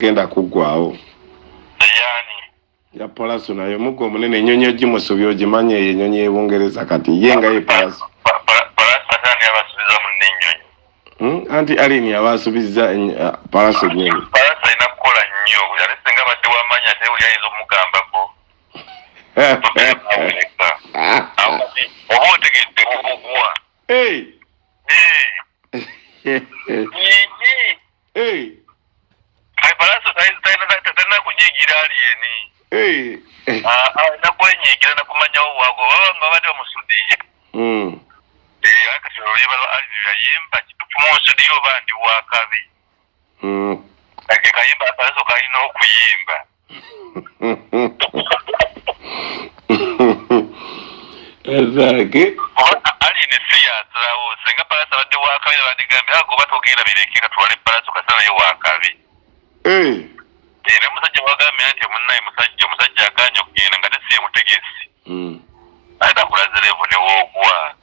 genda kuggwawo. Yani. Ya Pallaso nayo mugo omunene Enyonyi ogimusobya ogimanye eyo Enyonyi y'Ebungereza kati ye nga ye Pallaso. Pallaso atani abasubiza mu n'Enyonyi. Anti alini abasubiza Pallaso nnyonyi. Pallaso alina kukola nnyo ate singa badde wamanya ate uli ayinza omugambako. Oba otegedde okugwa. Pallaso talina kunyiigira alieni. Alina kwenyiigira na kumanyawo waago baba nga badde bamusudiye. Akati olwebalo alini yayimba kitufu mu nsudiyo oba ndi wakabi. Ake kayimba Pallaso kalina okuyimba. Ezake. Alini siyasalawo singa Pallaso badde wakabi bandigambye agoba togenda bireke katwale Pallaso kasana yo wakabi. Era musajja wagambye nti munnaye musajja aganye okugenda nga tesiye mutegesi. Ayita kulaza levu ne woogwa.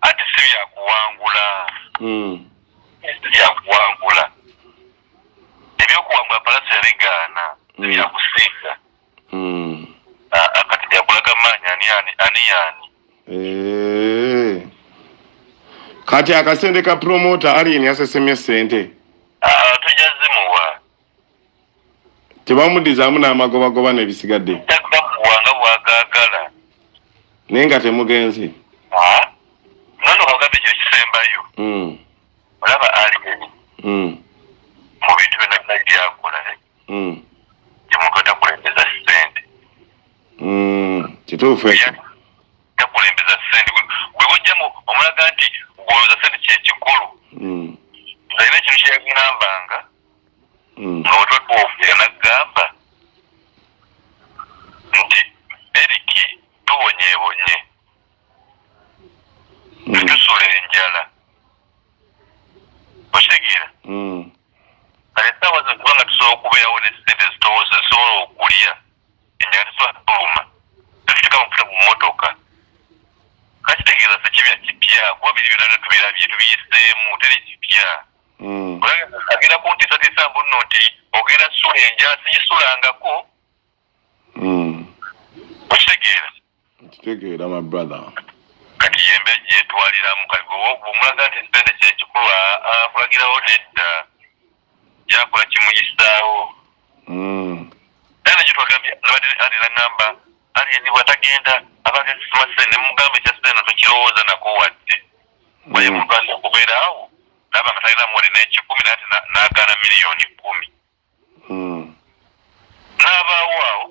Ate si byakuwangula. Byakuwangula. Ebyokuwangula Pallaso yabigaana. Byakusinga. Kati byakulaga maanyi ani. Kati akasente ka promoter alini yasesemye sente. Tujja zimuwa. Tebamudizaamu n'amagobagoba n'ebisigadde. Takuwanga bwagaagala. Naye nga temugenze. Nono kagambe kino kisembayo. Olaba aliyeni. Mu bintu byonna byonna byakola. Kimuntu takulembeza ssente. Kituufu ekyo. Takulembeza ssente. Bwe bujjamu omulaga nti gwolooza ssente kyekikulu. Alina ekintu kyeyagambanga. N'otwatuwofera n'agamba nti Eriki tubonyeebonye. Tusula enjala. Okitegeera? Kale essaawa zino kubanga tusobola okubeerawo ne ssente zisobola okulya. Enjala tesobola tuluma. Tufiteka amafuta mu mmotoka. Kakitegeeza se kibya kipya kuba biri byonna tubirabye tubiyiseemu teri kipya. Agenda kuntiisatiisa mbuno nti ogenda sula enjala sigisulangako. Okitegeera? Kitegeera my brother. Kati yembe gyetwaliramu kati omulaga nti ssente kyekikulu akulagirawo nedda yakola kimuyisaawo. Era nekyo twagambye nabadde ali nagamba aliyeni bw'atagenda abagenda sima ssente ne mugamba ekya ssente tokirowooza nako wadde. Bwe muntu aza okubeera awo n'aba nga talina muwole n'ekikumi naye n'agaana miliyoni 10. N'abaawo awo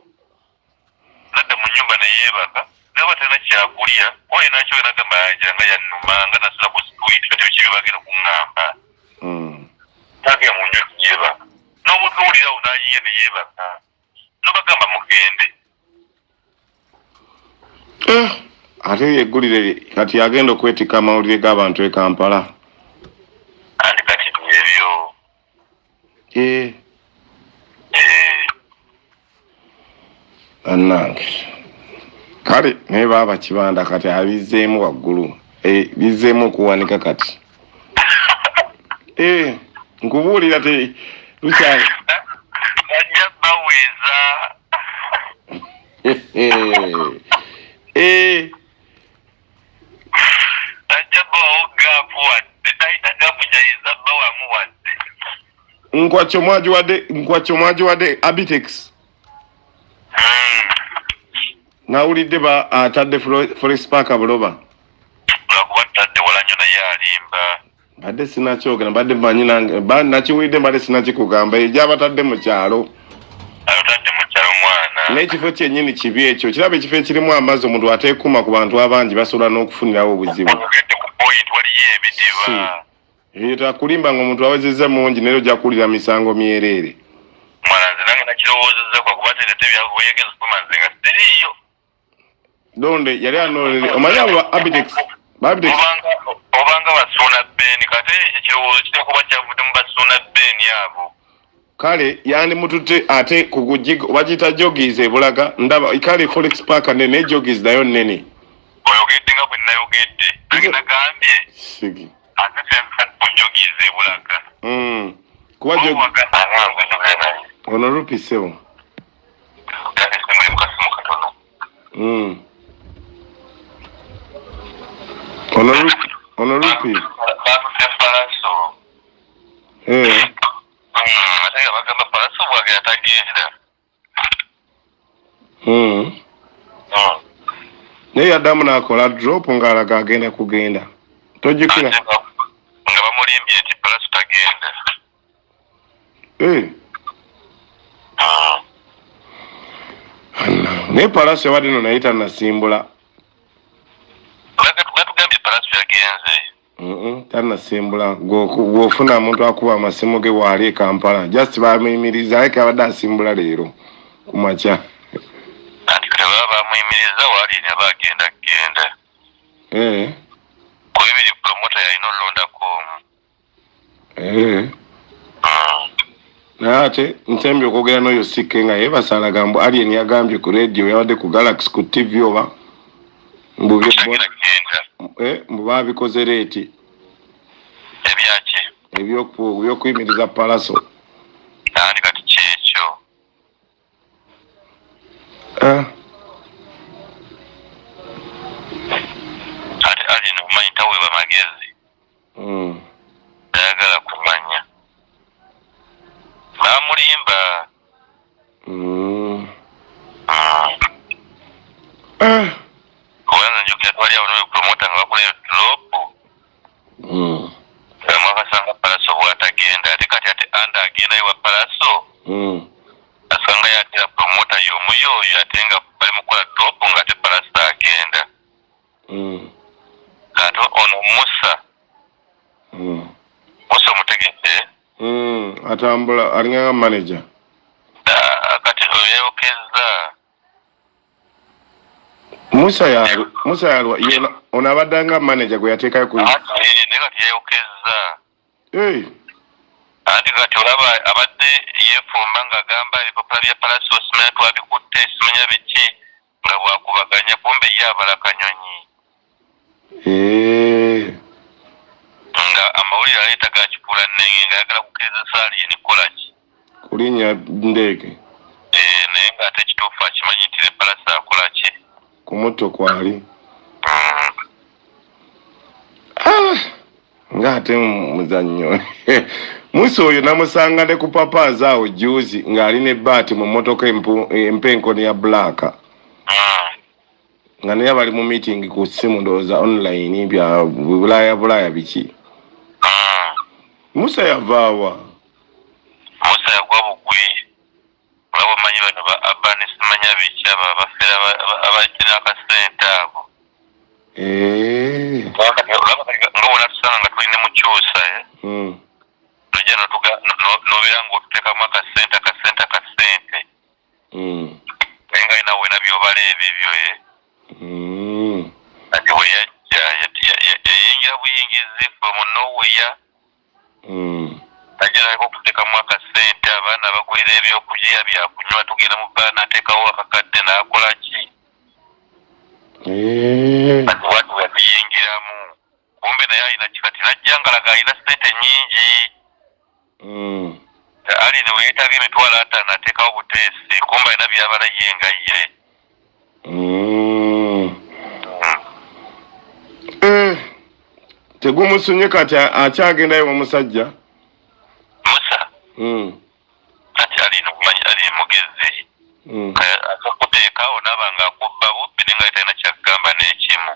nadda mu nnyumba ne yeebaka naba talina kyakulya oyo nakyo nagamba ajja nga yannuma nga nasula ku situiti kati biki bye bagenda kuŋŋamba. Tagenda mu nnyumba yeebaka n'omutuulirawo n'ayiye ne yeebaka n'obagamba mugende. Ate yeggulire kati yagenda okwetika amawulire g'abantu e Kampala. Andi kati ebyo. Annange. Kale naye baaba kibanda kati abizzeemu waggulu. Bizzeemu okuwanika kati. Nkubuulira te lukyali. Ajja baweza. Ajja bawo gaapu wadde talina gaapu gyayiza bawamu wadde. Nkwacho mwagiwadde Abitex. Nawulidde atadde Forest Park Buloba. Lwakuba tadde wala nnyo naye alimba. Badde sinakyogera badde mmanyi nange nakiwulidde mbadde sinakikugamba egyabatadde mu kyalo. Atadde mu kyalo mwana. N'ekifo kyennyini kibi ekyo kiraba ekifo ekirimu amazzi omuntu ateekuma ku bantu abangi basobola n'okufunirawo obuzibu. Ogende ku point waliyo ebidiba. Takulimba ng'omuntu awezezza mungi naye ojja kuwulira misango myereere. Mwana nze nange nakirowoozezza kwakuba tendete byagenda okuma nze nga siriiyo. Donde yali anolere omanyi abo Abitex. Obanga basuna beni kati ekirowoozo kitakuba kyavudde mu basuna beni abo. Kale yandi mututte ate ku kujiga bagita jogies ebulaga ndaba kale Forex Park ne jogies nayo nene. Oyogedde nga bwe nayogedde. Nange nagambye. Sigi. Ate ku jogies ebulaga. kuba ono lupisewo ono lupi ate bagamba Pallaso bwagenda tagenda naye yaddamu n'akola drop ng'alaga agenda kugenda tojjukira nga bamulimbye nti Pallaso tagenda naye Pallaso wadde no naye tannasimbula batugambye Pallaso yagenze tannasimbula gw'ofuna omuntu akuba amasimu ge bw'ali e Kampala just bamuyimiriza ayeke abadde asimbula leero ku makya anti kati baba bamuyimiriza waali ne bagenda kugenda ku bibiri promota yalina olondako naye ate nsembye okwogera n'oyo sikke nga yeebasalaga mbu alien yagambye ku radio yawadde ku Galaxy ku TV oba mbu baabikoze leeti ebyaki ebyokuyimiriza Pallaso andi kati kyekyo ate alina omanyi taweeba magezi ayagala kumanya bamulimba kubanga njogera twali awo n'oyo promota nga bakola eyo dropu mwakasanga Pallaso bw'atagenda ate kati ate anda agenda ewa Pallaso asanga yatera promota y'omuyoyo ate nga bali mukola dropu nga ate Pallaso agenda ate ono Musa omutegedde atambula alinga nga manager kati oyeyokeza Musa yalwa ono abadde nga manager gwe yateekayo ku naye kati yeyokeza anti kati olaba abadde yeefumba ng'agamba ebipapula bya Pallaso simanya twabikutte simanya biki nga bwakubaganya kumbe ye abala kanyonyi nga amawulire aleeta gakipula nnenge ng'ayagala kukkiriza saali ye nikolaki kulinnya ndeege naye ng'ate ekituufu akimanyi nti ne Pallaso akola ki ku mutto kwali ng'ate muzannyo Musa oyo namusanga ne ku papaazi awo juzi ng'alina ebbaati mu mmotoka empenkoni ya blaaka nga naye bali mu meeting ku ssimu ndowooza online bya bulaaya biki Musa yavaawa Musa yagwa bugwi olaba omanyi bano ba abani simanya biki abo abafera abakina akasente abo nga wona tusanga nga tulina mukyusa nojja nobeera ng'otuteekamu akasente naye nga alina wena byobala ebyo ati we yajja yayingira buyingizi from nowhere ajjalako okuteekamu akasente abaana bagulira ebyokulya byakunywa tugenda mu baana ateekawo akakadde n'akola ki ati watu yatuyingiramu kumbe naye alina kikati najja ngalaga alina sente nnyingi ali ne weyeetaaga emitwalo 5 ateekawo buteesi kumbe alina byabala ye nga ye tegumusunye kati akyagendayo omusajja Musa ati alina okumanya ali mugezi akakuteekawo naaba nga akubba bubbi naye nga talina kyakugamba n'ekimu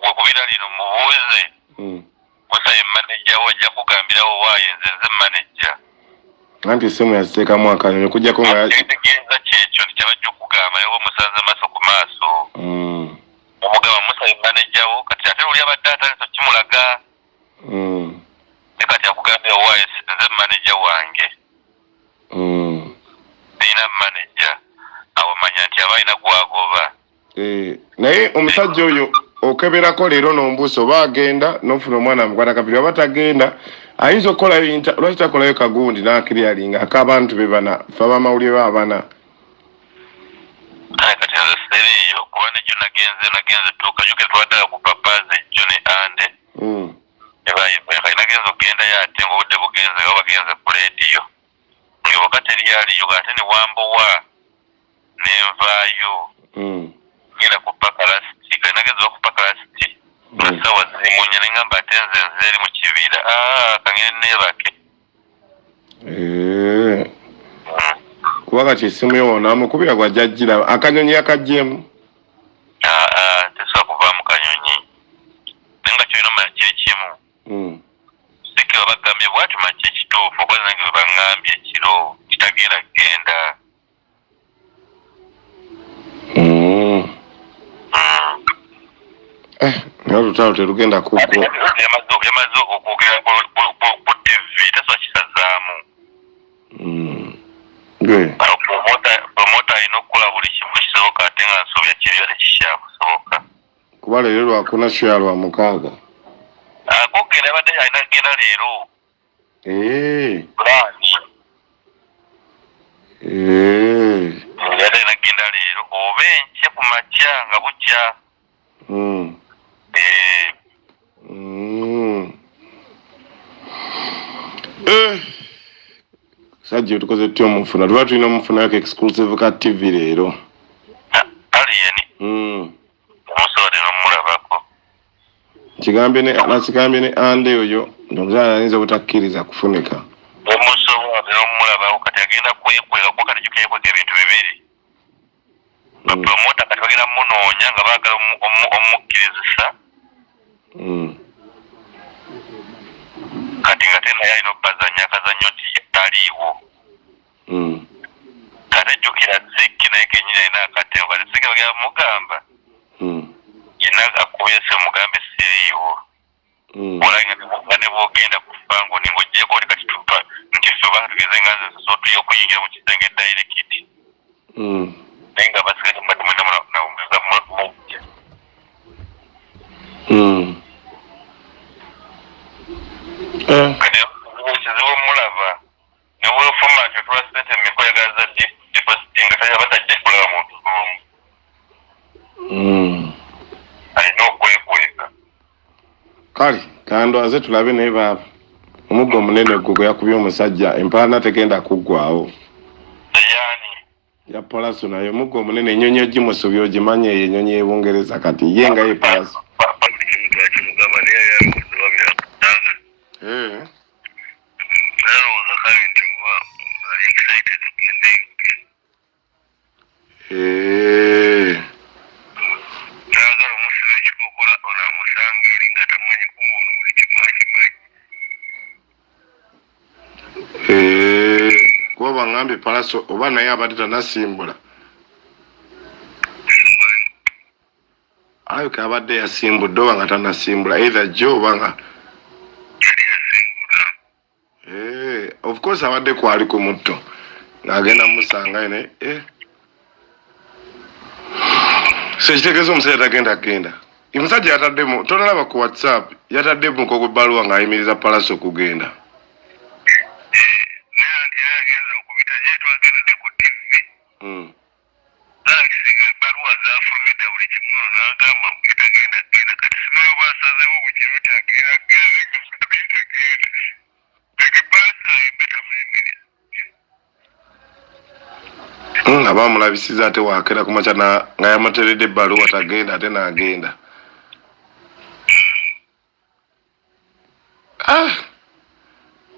gwekubira lino mubuuze Musa ye manager we ajja kugambirawo waayo nze manager anti essimu yaziteekamu akanyonyi okuggyako nga kitegeeza kyekyo nti kyabajja okugamba naye omusanze maaso ku maaso omugamba Musa ye manager wo kati ate luli abadde ataliso kimulaga ne kati akugambira waayo nze manager wange sirina manager awo manya nti aba alina gwagoba naye omusajja oyo okeberako leero n'ombuusa oba agenda n'ofuna omwana mukwata kapiri oba tagenda ayinza okukolayo lwaki takolayo kagundi n'akiryalinga ak'abantu be bana fe abamawulire baabana kati nze seriiyo kuba nejjo nagenze tuuka joke twaddala ku papaazi ejjo ne ande ebayimbakali nagenze genda yate ngode bugenze ngo bagenze ku radio ngo bakateri yali yo gatene wambowa nenvayo ngira kupaka lasti kanageza kupaka lasti sawa zimunye ngamba tenze nzeri mu kibira kangene bake kubanga kisimu yona amukubira gwa jajjira akanyonyi akajjemu tesobola kuva mu kanyonyi nenga kyolina makiri kimu sike babagambye bwati makiri kituufu okozi nange bebangambye ekiro kitagenda kgenda nalutalo terugenda kuggwa yamaze okwogera ku TV tasobola kisazaamu promota alina okukola buli kimu kisoboka ate nga nsobya kiriyo tekikyakusoboka kuba leero lwakuna sho ya lwa mukaaga kugenda badde alina kgenda leero pulaani yadde alina kgenda leero oba enkye ku makya nga bukya sajja tukoze tutya omufuna tuba tulina omufuna yako exclusive ka TV leero aliyeni omusoode n'omulabako nasigambye ne ande oyo omuzaala ayinza obutakkiriza kufunika omusoode n'omulabako kati agenda kwekwekako kati jukeekweka ebintu bibiri bapromota kati bagenda munoonya nga baagala omukkirizisa kati nga te naye alina obbazanya akazannyo nti taliiwo kati ejjukira zikki naye kenyini alina akateo kati zikki bagenda mugamba yina akubese mugambe siriiwo olanga ne bwogenda kufa ngo ning'oggyeko oli kati tupa nti ffe oba tugeze nga nze so tuye okuyingira mu kisenge direct naye nga basigaye nawumiriza mujja kizibu mulaba nebwefuma kyo tuba sente emiko yagaza depositing kaya batajja kulaba muntu n'omu alina okwekweka kale kandwaze tulabe naye baaba omuggo omunene gwe yakubye omusajja empaana tegenda kuggwawo yaani ya Pallaso naye omuggo omunene enyonyi ogimusobya ogimanye eyo enyonyi y'Ebungereza kati ye nga ye Pallaso kuba bangambye Pallaso oba naye abadde tanasimbula ayo kabadde yasimbudde oba nga tanasimbula either jo oba nga of course abadde kwali ku mutto ng'agenda musanga ene so kitegeeza omusajja tagenda kgenda omusajja yataddemu tonalaba ku WhatsApp yataddemu kw'ebbaluwa ng'ayimiriza Pallaso kugenda abamulabisiza ate waakera ku makya nga yamuteredde ebbaluwa tagenda ate n'agenda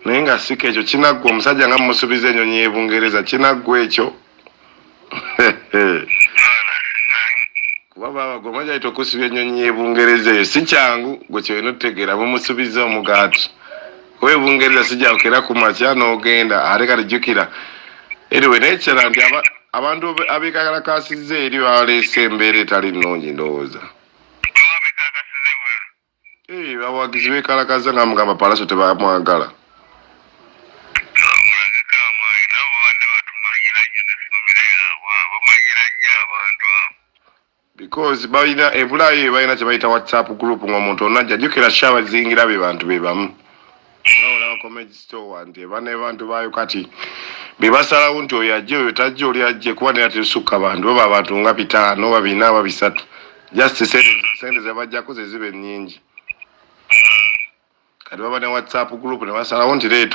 naye nga sika ekyo kinaggwa omusajja nga mumusuubiza enyonyi y'Ebungereza kinaggwa ekyo kuba baba gwe omanya ayita okusubya enyonyi y'Ebungereza eyo si kyangu gwe kyolina otutegeera mumusuubiza omugaati ow'Ebungereza sijawukera ku makya n'ogenda ate kati jjukira anyway naye kyera nti abantu abeekalakasiza eri baleese embeera etali nnungi ndowooza bawagizi beekalakaza nga mugamba Pallaso tebamwagala because balina ebulayo balina kye bayita WhatsApp group ng'omuntu onajja jjukira shabazingira be bantu be bamu olaba comedy store nti bane bantu bayo kati bebasalawo nti oyo ajje oyo tajja oli ajje kuba naye tetusukka bantu baba abantu nga 5 oba 4 oba 3 just sente ze bajjako ze zibe nnyingi kati baba ne WhatsApp group ne basalawo nti leeta